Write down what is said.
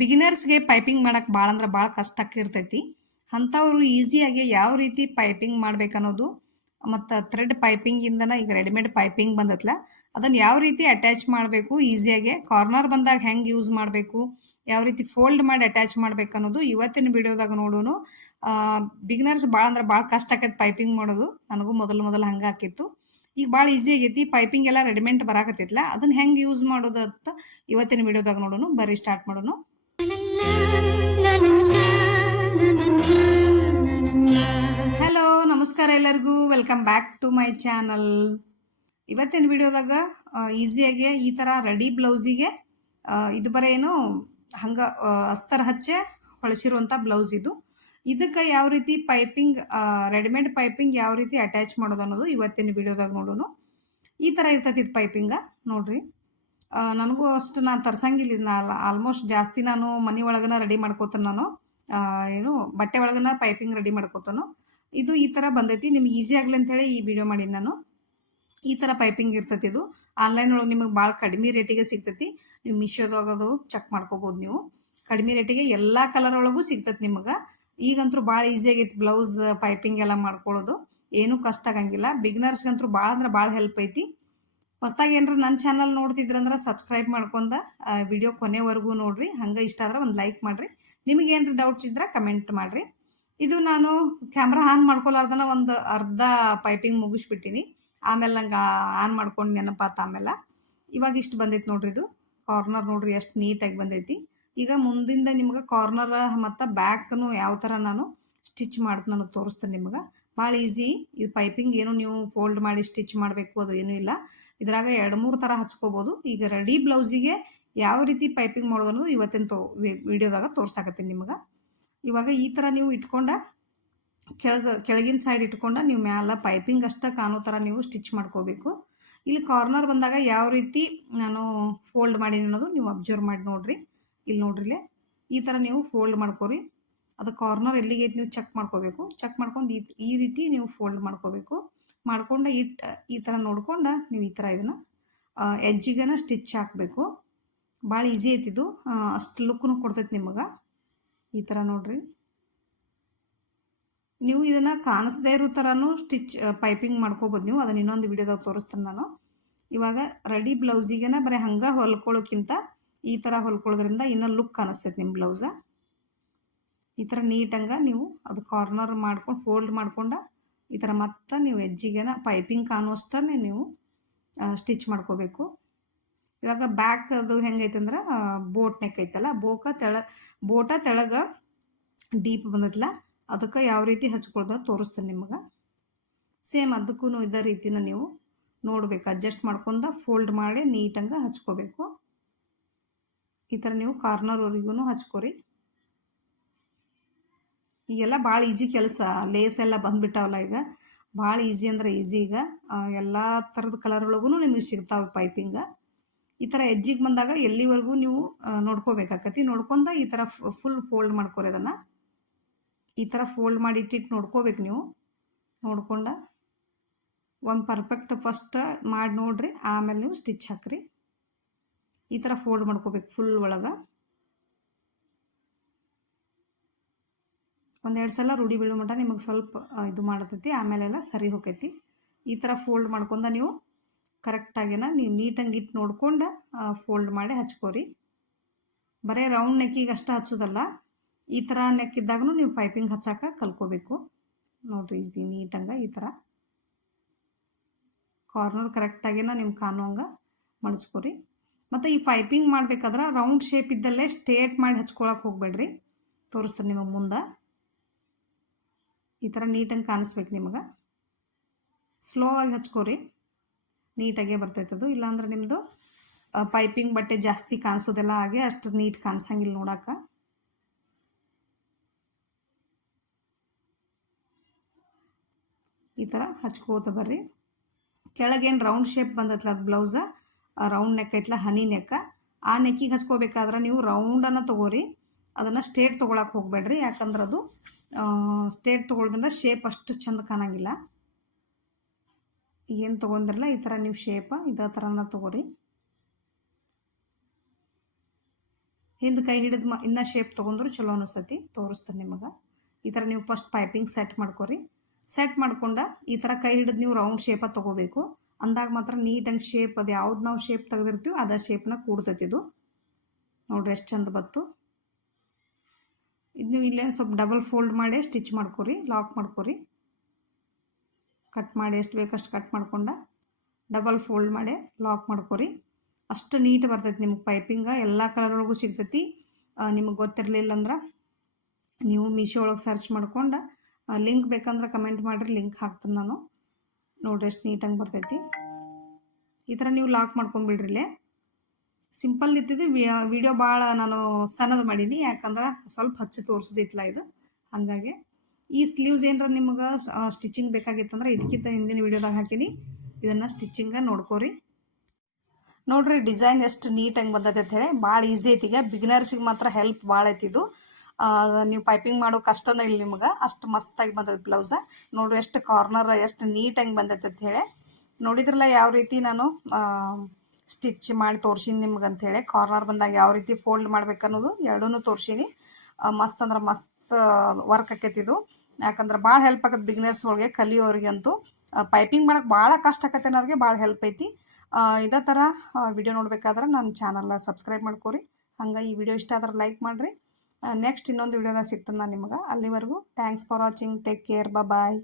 ಬಿಗಿನರ್ಸ್ಗೆ piping ಮಾಡಕ್ಕೆ ಭಾಳ ಅಂದ್ರೆ ಭಾಳ ಕಷ್ಟ ಆಗಿರ್ತೈತಿ. ಅಂಥವ್ರು ಈಸಿಯಾಗಿ ಯಾವ ರೀತಿ ಪೈಪಿಂಗ್ ಮಾಡ್ಬೇಕನ್ನೋದು ಮತ್ತು ಥ್ರೆಡ್ ಪೈಪಿಂಗಿಂದನ ಈಗ ರೆಡಿಮೇಡ್ ಪೈಪಿಂಗ್ ಬಂದತ್ಲ, ಅದನ್ನು ಯಾವ ರೀತಿ ಅಟ್ಯಾಚ್ ಮಾಡಬೇಕು ಈಸಿಯಾಗೆ, ಕಾರ್ನರ್ ಬಂದಾಗ ಹೆಂಗೆ ಯೂಸ್ ಮಾಡಬೇಕು, ಯಾವ ರೀತಿ ಫೋಲ್ಡ್ ಮಾಡಿ ಅಟ್ಯಾಚ್ ಮಾಡ್ಬೇಕು ಅನ್ನೋದು ಇವತ್ತಿನ ವಿಡಿಯೋದಾಗ ನೋಡೋನು. ಬಿಗಿನರ್ಸ್ ಭಾಳ ಅಂದ್ರೆ ಭಾಳ ಕಷ್ಟ ಆಕೈತೆ ಪೈಪಿಂಗ್ ಮಾಡೋದು. ನನಗೂ ಮೊದಲು ಹಂಗೆ ಆಕಿತ್ತು. ಈಗ ಭಾಳ ಈಸಿ ಆಗೈತಿ. ಪೈಪಿಂಗ್ ಎಲ್ಲ ರೆಡಿಮೇಡ್ ಬರಾಕತ್ತೈತ್ಲ, ಅದನ್ನ ಹೆಂಗೆ ಯೂಸ್ ಮಾಡೋದು ಅಂತ ಇವತ್ತಿನ ವಿಡಿಯೋದಾಗ ನೋಡೋನು. ಬರ್ರಿ ಸ್ಟಾರ್ಟ್ ಮಾಡೋನು. ಹಲೋ, ನಮಸ್ಕಾರ ಎಲ್ಲರಿಗೂ. Welcome back to my channel. ಇವತ್ತಿನ ವಿಡಿಯೋದಾಗ ಈಸಿಯಾಗಿ ಈ ಥರ ರೆಡಿ ಬ್ಲೌಸಿಗೆ ಇದು ಬರೀ ಏನು ಹಂಗೆ ಅಸ್ತರ್ ಹಚ್ಚೆ ಹೊಳಿಸಿರುವಂಥ ಬ್ಲೌಸ್ ಇದು. ಇದಕ್ಕೆ ಯಾವ ರೀತಿ ಪೈಪಿಂಗ್, ರೆಡಿಮೇಡ್ ಪೈಪಿಂಗ್ ಯಾವ ರೀತಿ ಅಟ್ಯಾಚ್ ಮಾಡೋದು ಅನ್ನೋದು ಇವತ್ತಿನ ವಿಡಿಯೋದಾಗ ನೋಡೋನು. ಈ ಥರ ಇರ್ತೈತಿ ಇದು ಪೈಪಿಂಗ ನೋಡ್ರಿ. ನನಗೂ ಅಷ್ಟು ನಾನು ತರ್ಸಂಗಿಲ್ಲ. ನಾನು ಆಲ್ಮೋಸ್ಟ್ ಜಾಸ್ತಿ ನಾನು ಮನೆ ಒಳಗನ ರೆಡಿ ಮಾಡ್ಕೋತಾನೆ. ನಾನು ಏನು ಬಟ್ಟೆ ಒಳಗನ ಪೈಪಿಂಗ್ ರೆಡಿ ಮಾಡ್ಕೋತಾನು. ಇದು ಈ ಥರ ಬಂದೈತಿ. ನಿಮ್ಗೆ ಈಸಿ ಆಗಲಿ ಅಂಥೇಳಿ ಈ ವಿಡಿಯೋ ಮಾಡೀನಿ ನಾನು. ಈ ಥರ ಪೈಪಿಂಗ್ ಇರ್ತೈತಿ. ಇದು ಆನ್ಲೈನ್ ಒಳಗೆ ನಿಮಗೆ ಭಾಳ ಕಡಿಮೆ ರೇಟಿಗೆ ಸಿಗ್ತೈತಿ. ನೀವು ಮಿಶೋದಾಗ ಅದು ಚೆಕ್ ಮಾಡ್ಕೋಬೋದು. ನೀವು ಕಡಿಮೆ ರೇಟಿಗೆ ಎಲ್ಲ ಕಲರ್ ಒಳಗೂ ಸಿಗ್ತೈತಿ ನಿಮಗೆ. ಈಗಂತೂ ಭಾಳ ಈಸಿ ಆಗೈತಿ ಬ್ಲೌಸ್ ಪೈಪಿಂಗ್ ಎಲ್ಲ ಮಾಡ್ಕೊಳ್ಳೋದು. ಏನೂ ಕಷ್ಟ ಆಗಂಗಿಲ್ಲ. ಬಿಗ್ನರ್ಸ್ಗಂತೂ ಭಾಳ ಅಂದ್ರೆ ಭಾಳ ಹೆಲ್ಪ್ ಐತಿ. ಹೊಸದಾಗಿ ಏನಾರ ನನ್ನ ಚಾನಲ್ ನೋಡ್ತಿದ್ರಂದ್ರೆ ಸಬ್ಸ್ಕ್ರೈಬ್ ಮಾಡ್ಕೊಂಡ ವಿಡಿಯೋ ಕೊನೆವರೆಗೂ ನೋಡ್ರಿ. ಹಂಗೆ ಇಷ್ಟ ಆದ್ರೆ ಒಂದು ಲೈಕ್ ಮಾಡಿರಿ. ನಿಮಗೆ ಏನಾರ ಡೌಟ್ಸ್ ಇದ್ರೆ ಕಮೆಂಟ್ ಮಾಡಿರಿ. ಇದು ನಾನು ಕ್ಯಾಮ್ರಾ ಆನ್ ಮಾಡ್ಕೊಲಾರ್ದನ ಒಂದು ಅರ್ಧ ಪೈಪಿಂಗ್ ಮುಗಿಸ್ಬಿಟ್ಟಿನಿ. ಆಮೇಲೆ ನಂಗೆ ಆನ್ ಮಾಡ್ಕೊಂಡು ನೆನಪಾತ. ಆಮೇಲೆ ಇವಾಗ ಇಷ್ಟು ಬಂದೈತಿ ನೋಡ್ರಿ. ಇದು ಕಾರ್ನರ್ ನೋಡ್ರಿ ಎಷ್ಟು ನೀಟಾಗಿ ಬಂದೈತಿ. ಈಗ ಮುಂದಿಂದ ನಿಮ್ಗೆ ಕಾರ್ನರ್ ಮತ್ತು ಬ್ಯಾಕ್ನು ಯಾವ ಥರ ನಾನು ಸ್ಟಿಚ್ ಮಾಡ್ತೀನಿ ನಾನು ತೋರಿಸ್ತೇನೆ ನಿಮ್ಗೆ. ಭಾಳ ಈಸಿ ಇದು ಪೈಪಿಂಗ್. ಏನು ನೀವು ಫೋಲ್ಡ್ ಮಾಡಿ ಸ್ಟಿಚ್ ಮಾಡಬೇಕು ಅದು ಏನೂ ಇಲ್ಲ. ಇದ್ರಾಗ 2-3 ಥರ ಹಚ್ಕೋಬೋದು. ಈಗ ರೆಡಿ ಬ್ಲೌಸಿಗೆ ಯಾವ ರೀತಿ ಪೈಪಿಂಗ್ ಮಾಡೋದು ಅನ್ನೋದು ಇವತ್ತಿನ ವಿಡಿಯೋದಾಗ ತೋರ್ಸಾಕತ್ತೀನಿ ನಿಮ್ಗೆ. ಇವಾಗ ಈ ಥರ ನೀವು ಇಟ್ಕೊಂಡ ಕೆಳಗಿನ ಸೈಡ್ ಇಟ್ಕೊಂಡ ನೀವು ಮ್ಯಾಲ ಪೈಪಿಂಗ್ ಅಷ್ಟೇ ಕಾಣೋ ಥರ ನೀವು ಸ್ಟಿಚ್ ಮಾಡ್ಕೋಬೇಕು. ಇಲ್ಲಿ ಕಾರ್ನರ್ ಬಂದಾಗ ಯಾವ ರೀತಿ ನಾನು ಫೋಲ್ಡ್ ಮಾಡೀನಿ ಅನ್ನೋದು ನೀವು ಅಬ್ಸರ್ವ್ ಮಾಡಿ ನೋಡ್ರಿ. ಇಲ್ಲಿ ನೋಡ್ರಿಲೆ ಈ ಥರ ನೀವು ಫೋಲ್ಡ್ ಮಾಡ್ಕೋರಿ. ಅದು ಕಾರ್ನರ್ ಎಲ್ಲಿಗೆ ನೀವು ಚೆಕ್ ಮಾಡ್ಕೋಬೇಕು. ಚೆಕ್ ಮಾಡ್ಕೊಂಡು ಈ ರೀತಿ ನೀವು ಫೋಲ್ಡ್ ಮಾಡ್ಕೋಬೇಕು. ಮಾಡ್ಕೊಂಡು ಈ ಥರ ನೋಡ್ಕೊಂಡು ನೀವು ಈ ಥರ ಇದನ್ನು ಎಜ್ಜಿಗನ ಸ್ಟಿಚ್ ಹಾಕಬೇಕು. ಭಾಳ ಈಸಿ ಐತಿದು. ಅಷ್ಟು ಲುಕ್ನು ಕೊಡ್ತೈತಿ ನಿಮಗೆ. ಈ ಥರ ನೋಡ್ರಿ. ನೀವು ಇದನ್ನು ಕಾಣಿಸ್ದೇ ಇರೋ ಥರನೂ ಸ್ಟಿಚ್ ಪೈಪಿಂಗ್ ಮಾಡ್ಕೋಬೋದು ನೀವು. ಅದನ್ನು ಇನ್ನೊಂದು ವಿಡಿಯೋದಾಗ ತೋರಿಸ್ತೇನೆ ನಾನು. ಇವಾಗ ರೆಡಿ ಬ್ಲೌಸಿಗೆನ ಬರೀ ಹಂಗೆ ಹೊಲ್ಕೊಳ್ಳೋಕ್ಕಿಂತ ಈ ಥರ ಹೊಲ್ಕೊಳ್ಳೋದ್ರಿಂದ ಇನ್ನೂ ಲುಕ್ ಕಾಣಿಸ್ತೈತೆ ನಿಮ್ಮ ಬ್ಲೌಸ. ಈ ಥರ ನೀಟಂಗೆ ನೀವು ಅದು ಕಾರ್ನರ್ ಮಾಡ್ಕೊಂಡು ಫೋಲ್ಡ್ ಮಾಡ್ಕೊಂಡು ಈ ಥರ ಮತ್ತೆ ನೀವು ಎಜ್ಜಿಗೆನ ಪೈಪಿಂಗ್ ಕಾಣುವಷ್ಟೇ ನೀವು ಸ್ಟಿಚ್ ಮಾಡ್ಕೋಬೇಕು. ಇವಾಗ ಬ್ಯಾಕ್ ಅದು ಹೆಂಗೈತೆ ಅಂದ್ರೆ ಬೋಟ್ ನೆಕ್ ಐತಲ್ಲ, ಬೋಟ ತೆಳಗೆ ಡೀಪ್ ಬಂದೈತಲ್ಲ, ಅದಕ್ಕೆ ಯಾವ ರೀತಿ ಹಚ್ಕೊಳ್ದ ತೋರಿಸ್ತೇನೆ ನಿಮಗೆ. ಸೇಮ್ ಅದಕ್ಕೂ ಇದೇ ರೀತಿನ ನೀವು ನೋಡ್ಬೇಕು. ಅಡ್ಜಸ್ಟ್ ಮಾಡ್ಕೊಂಡು ಫೋಲ್ಡ್ ಮಾಡಿ ನೀಟಂಗೆ ಹಚ್ಕೋಬೇಕು. ಈ ಥರ ನೀವು ಕಾರ್ನರ್ವರೆಗೂ ಹಚ್ಕೋರಿ. ಈಗೆಲ್ಲ ಭಾಳ ಈಸಿ ಕೆಲಸ. ಲೇಸ್ ಎಲ್ಲ ಬಂದುಬಿಟ್ಟಾವಲ್ಲ ಈಗ. ಭಾಳ ಈಸಿ ಅಂದ್ರೆ ಈಸಿ. ಈಗ ಎಲ್ಲ ಥರದ ಕಲರ್ ಒಳಗೂ ನಿಮಗೆ ಸಿಗ್ತಾವೆ ಪೈಪಿಂಗ. ಈ ಥರ ಎಜ್ಜಿಗೆ ಬಂದಾಗ ಎಲ್ಲಿವರೆಗೂ ನೀವು ನೋಡ್ಕೋಬೇಕಾಕತಿ. ನೋಡ್ಕೊಂಡ ಈ ಥರ ಫುಲ್ ಫೋಲ್ಡ್ ಮಾಡ್ಕೊರಿ. ಅದನ್ನು ಈ ಥರ ಫೋಲ್ಡ್ ಮಾಡಿ ಇಟ್ಟಿಟ್ಟು ನೋಡ್ಕೋಬೇಕು ನೀವು. ನೋಡ್ಕೊಂಡ ಒಂದು ಪರ್ಫೆಕ್ಟ್ ಫಸ್ಟ್ ಮಾಡಿ ನೋಡ್ರಿ. ಆಮೇಲೆ ನೀವು ಸ್ಟಿಚ್ ಹಾಕ್ರಿ. ಈ ಥರ ಫೋಲ್ಡ್ ಮಾಡ್ಕೋಬೇಕು ಫುಲ್ ಒಳಗೆ. 1-2 ಸಲ ರೂಢಿ ಬೀಳೋ ಮಟ್ಟ ನಿಮಗೆ ಸ್ವಲ್ಪ ಇದು ಮಾಡತೈತಿ. ಆಮೇಲೆಲ್ಲ ಸರಿ ಹೋಗೈತಿ. ಈ ಥರ ಫೋಲ್ಡ್ ಮಾಡ್ಕೊಂಡ ನೀವು ಕರೆಕ್ಟಾಗಿನ ನೀವು ನೀಟಂಗೆ ಇಟ್ಟು ನೋಡ್ಕೊಂಡು ಫೋಲ್ಡ್ ಮಾಡಿ ಹಚ್ಕೋರಿ. ಬರೀ ರೌಂಡ್ ನೆಕ್ಕಿಗೆ ಅಷ್ಟೇ ಹಚ್ಚೋದಲ್ಲ, ಈ ಥರ ನೆಕ್ ಇದ್ದಾಗೂ ನೀವು ಪೈಪಿಂಗ್ ಹಚ್ಚಾಕ ಕಲ್ಕೋಬೇಕು. ನೋಡಿರಿ ನೀಟಂಗೆ ಈ ಥರ ಕಾರ್ನರ್ ಕರೆಕ್ಟಾಗಿನ ನಿಮ್ಗೆ ಕಾಣುವಂಗೆ ಮಡಿಸ್ಕೊರಿ. ಮತ್ತು ಈ ಪೈಪಿಂಗ್ ಮಾಡ್ಬೇಕಾದ್ರೆ ರೌಂಡ್ ಶೇಪ್ ಇದ್ದಲ್ಲೇ ಸ್ಟ್ರೇಟ್ ಮಾಡಿ ಹಚ್ಕೊಳಕ್ಕೆ ಹೋಗ್ಬೇಡ್ರಿ. ತೋರಿಸ್ತಾರೆ ನಿಮಗೆ ಮುಂದೆ. ಈ ಥರ ನೀಟಂಗೆ ಕಾಣಿಸ್ಬೇಕು ನಿಮಗೆ. ಸ್ಲೋ ಆಗಿ ಹಚ್ಕೋರಿ, ನೀಟಾಗೇ ಬರ್ತೈತದು. ಇಲ್ಲಾಂದ್ರೆ ನಿಮ್ಮದು ಪೈಪಿಂಗ್ ಬಟ್ಟೆ ಜಾಸ್ತಿ ಕಾಣಿಸೋದೆಲ್ಲ ಹಾಗೆ ಅಷ್ಟು ನೀಟ್ ಕಾಣಿಸಂಗಿಲ್ಲ ನೋಡೋಕೆ. ಈ ಥರ ಹಚ್ಕೋತ ಬರ್ರಿ. ಕೆಳಗೇನು ರೌಂಡ್ ಶೇಪ್ ಬಂದೈತಲ್ಲ ಅದು ಬ್ಲೌಸ, ರೌಂಡ್ ನೆಕ್ ಐತಲ್ಲ ಹನಿ ನೆಕ್ಕ, ಆ ನೆಕ್ಕಿಗೆ ಹಚ್ಕೋಬೇಕಾದ್ರೆ ನೀವು ರೌಂಡನ್ನು ತೊಗೋರಿ. ಅದನ್ನು ಸ್ಟ್ರೇಟ್ ತೊಗೊಳಕ್ಕೆ ಹೋಗಬೇಡ್ರಿ. ಯಾಕಂದ್ರೆ ಅದು ಸ್ಟ್ರೇಟ್ ತೊಗೊಳೋದ್ರಿಂದ ಶೇಪ್ ಅಷ್ಟು ಚೆಂದ ಕಾಣಂಗಿಲ್ಲ. ಏನು ತೊಗೊಂಡಿರಲ್ಲ ಈ ಥರ ನೀವು ಶೇಪ ಇದೇ ಥರನ ತೊಗೋರಿ. ಹಿಂದೆ ಕೈ ಹಿಡಿದು ಇನ್ನೂ ಶೇಪ್ ತೊಗೊಂಡ್ರು ಚಲೋ ಅನಿಸ್ತೈತಿ. ತೋರಿಸ್ತೀನಿ ನಿಮಗೆ. ಈ ಥರ ನೀವು ಫಸ್ಟ್ ಪೈಪಿಂಗ್ ಸೆಟ್ ಮಾಡ್ಕೊರಿ. ಸೆಟ್ ಮಾಡ್ಕೊಂಡ ಈ ಥರ ಕೈ ಹಿಡಿದು ನೀವು ರೌಂಡ್ ಶೇಪ ತೊಗೋಬೇಕು. ಅಂದಾಗ ಮಾತ್ರ ನೀಟಾಗಿ ಶೇಪ್ ಅದು ಯಾವ್ದು ನಾವು ಶೇಪ್ ತೆಗೆದಿರ್ತೀವಿ ಅದೇ ಶೇಪ್ನ ಕೂಡ್ತೈತಿ. ಇದು ನೋಡ್ರಿ ಎಷ್ಟು ಚಂದ ಬತ್ತು. ಇದು ನೀವು ಇಲ್ಲೇ ಸ್ವಲ್ಪ ಡಬಲ್ ಫೋಲ್ಡ್ ಮಾಡಿ ಸ್ಟಿಚ್ ಮಾಡ್ಕೊರಿ, ಲಾಕ್ ಮಾಡ್ಕೊರಿ. ಕಟ್ ಮಾಡಿ ಎಷ್ಟು ಬೇಕಷ್ಟು ಕಟ್ ಮಾಡ್ಕೊಂಡ ಡಬಲ್ ಫೋಲ್ಡ್ ಮಾಡಿ ಲಾಕ್ ಮಾಡ್ಕೊರಿ. ಅಷ್ಟು ನೀಟ್ ಬರ್ತೈತಿ ನಿಮ್ಗೆ ಪೈಪಿಂಗ. ಎಲ್ಲ ಕಲರ್ ಒಳಗೂ ಸಿಗ್ತೈತಿ. ನಿಮಗೆ ಗೊತ್ತಿರಲಿಲ್ಲ ಅಂದ್ರೆ ನೀವು ಮೀಶೋ ಒಳಗೆ ಸರ್ಚ್ ಮಾಡ್ಕೊಂಡು ಲಿಂಕ್ ಬೇಕಂದ್ರೆ ಕಮೆಂಟ್ ಮಾಡಿರಿ, ಲಿಂಕ್ ಹಾಕ್ತೀನಿ ನಾನು. ನೋಡ್ರಿ ಎಷ್ಟು ನೀಟಾಗಿ ಬರ್ತೈತಿ. ಈ ಥರ ನೀವು ಲಾಕ್ ಮಾಡ್ಕೊಂಬಿಡ್ರಿ. ಇಲ್ಲೇ ಸಿಂಪಲ್ ಇತ್ತಿದ್ದು ವಿಡಿಯೋ ಭಾಳ ನಾನು ಸಣ್ಣದು ಮಾಡೀನಿ, ಯಾಕಂದ್ರೆ ಸ್ವಲ್ಪ ಹಚ್ಚಿ ತೋರಿಸೋದಿತ್ತಲ್ಲ ಇದು. ಹಾಗಾಗಿ ಈ ಸ್ಲೀವ್ಸ್ ಏನಾರ ನಿಮಗೆ ಸ್ಟಿಚಿಂಗ್ ಬೇಕಾಗಿತ್ತಂದ್ರೆ ಇದಕ್ಕಿಂತ ಹಿಂದಿನ ವಿಡಿಯೋದಾಗ ಹಾಕೀನಿ, ಇದನ್ನು ಸ್ಟಿಚಿಂಗ ನೋಡ್ಕೋರಿ. ನೋಡ್ರಿ ಡಿಸೈನ್ ಎಷ್ಟು ನೀಟಾಗಿ ಬಂದೈತೆ ಅಂತ ಹೇಳಿ. ಭಾಳ ಈಸಿ ಐತಿ. ಈಗ ಬಿಗಿನರ್ಸಿಗೆ ಮಾತ್ರ ಹೆಲ್ಪ್ ಭಾಳ ಐತಿ ಇದು. ನೀವು ಪೈಪಿಂಗ್ ಮಾಡೋ ಕಷ್ಟನೇ ಇಲ್ಲ ನಿಮ್ಗೆ, ಅಷ್ಟು ಮಸ್ತಾಗಿ ಬಂದೈತೆ ಬ್ಲೌಸ. ನೋಡ್ರಿ ಎಷ್ಟು ಕಾರ್ನರ್ ಎಷ್ಟು ನೀಟಾಗಿ ಬಂದೈತೆ ಅಂತ ಹೇಳಿ. ನೋಡಿದ್ರಲ್ಲ ಯಾವ ರೀತಿ ನಾನು ಸ್ಟಿಚ್ ಮಾಡಿ ತೋರ್ಸೀನಿ ನಿಮ್ಗೆ ಅಂಥೇಳಿ. ಕಾರ್ನರ್ ಬಂದಾಗ ಯಾವ ರೀತಿ ಫೋಲ್ಡ್ ಮಾಡ್ಬೇಕನ್ನೋದು ಎರಡೂ ತೋರ್ಸೀನಿ. ಮಸ್ತ್ ಅಂದ್ರೆ ಮಸ್ತ್ ವರ್ಕ್ ಆಕೈತಿದು. ಯಾಕಂದ್ರೆ ಭಾಳ ಹೆಲ್ಪ್ ಆಗತ್ತೆ ಬಿಗಿನರ್ಸ್ಗಳಿಗೆ, ಕಲಿಯೋರಿಗಂತೂ. ಪೈಪಿಂಗ್ ಮಾಡೋಕೆ ಭಾಳ ಕಷ್ಟ ಆಕತ್ತೆ ಅನ್ನೋರಿಗೆ ಭಾಳ ಹೆಲ್ಪ್ ಐತಿ. ಇದೇ ಥರ ವಿಡಿಯೋ ನೋಡ್ಬೇಕಾದ್ರೆ ನನ್ನ ಚಾನಲ್ನ ಸಬ್ಸ್ಕ್ರೈಬ್ ಮಾಡ್ಕೊರಿ. ಹಂಗೆ ಈ ವಿಡಿಯೋ ಇಷ್ಟ ಆದ್ರೆ ಲೈಕ್ ಮಾಡಿರಿ. ನೆಕ್ಸ್ಟ್ ಇನ್ನೊಂದು ವಿಡಿಯೋದಾಗ ಸಿಗ್ತದೆ ನಾನು ನಿಮ್ಗೆ. ಅಲ್ಲಿವರೆಗೂ thanks for watching. Take care. Bye.